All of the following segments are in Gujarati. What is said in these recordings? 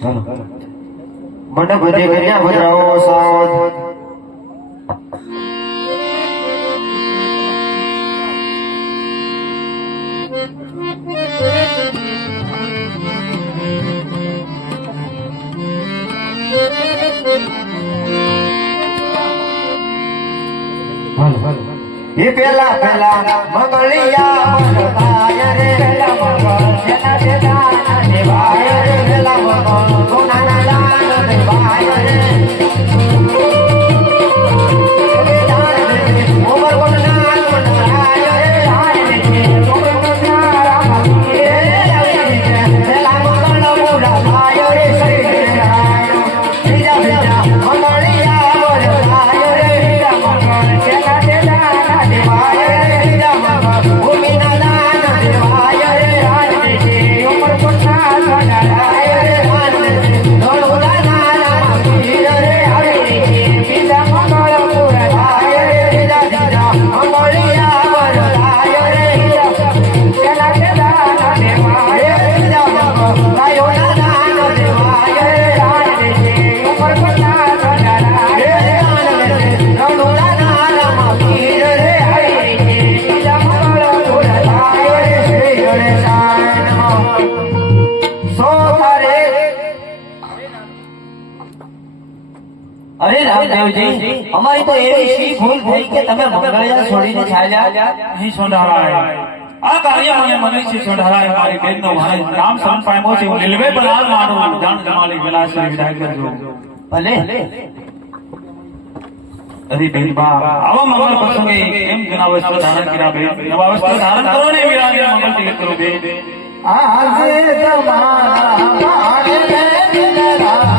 મંડપ બધે કન્યા ભદ્રાઓ સાવધ એ પેલા પેલા Hare અરે રામદેવજી અમારી તો એવી શી ભૂલ થઈ કે તમે મંગળયા છોડીને ચાલ્યા અહીં સોંઢારાય આ કાર્ય મને મને છે સોંઢારાય મારી બેનનો ભાઈ નામ સમ પામ્યો છે હું રેલવે પર હાલ મારું જાણ જમાલી વિલાસી વિદાય કરજો ભલે અરે બેન બા આવા મંગળ પ્રસંગે એમ જૂના વસ્ત્ર ધારણ કર્યા બેન નવા વસ્ત્ર ધારણ કરો ને વિરાજે મંગળ તિલક કરો બેન આજે તમારા મારે યાદે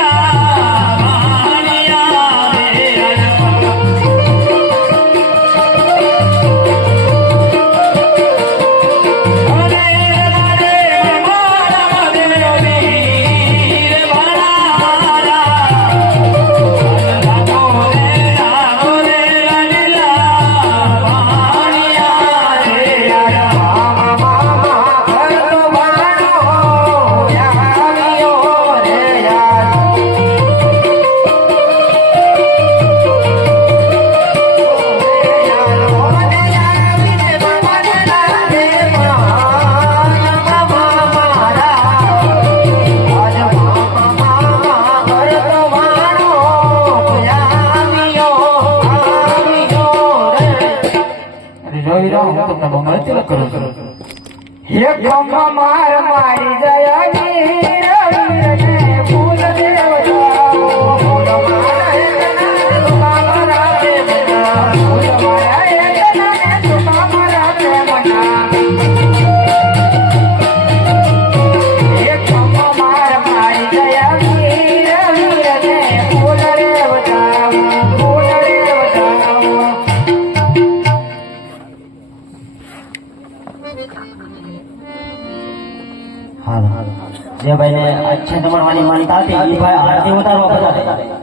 માર મારી જયા જે ભાઈને અચ્છા જમણવાની માનતા હતી એ ભાઈ આરતી ઉતારવા બધા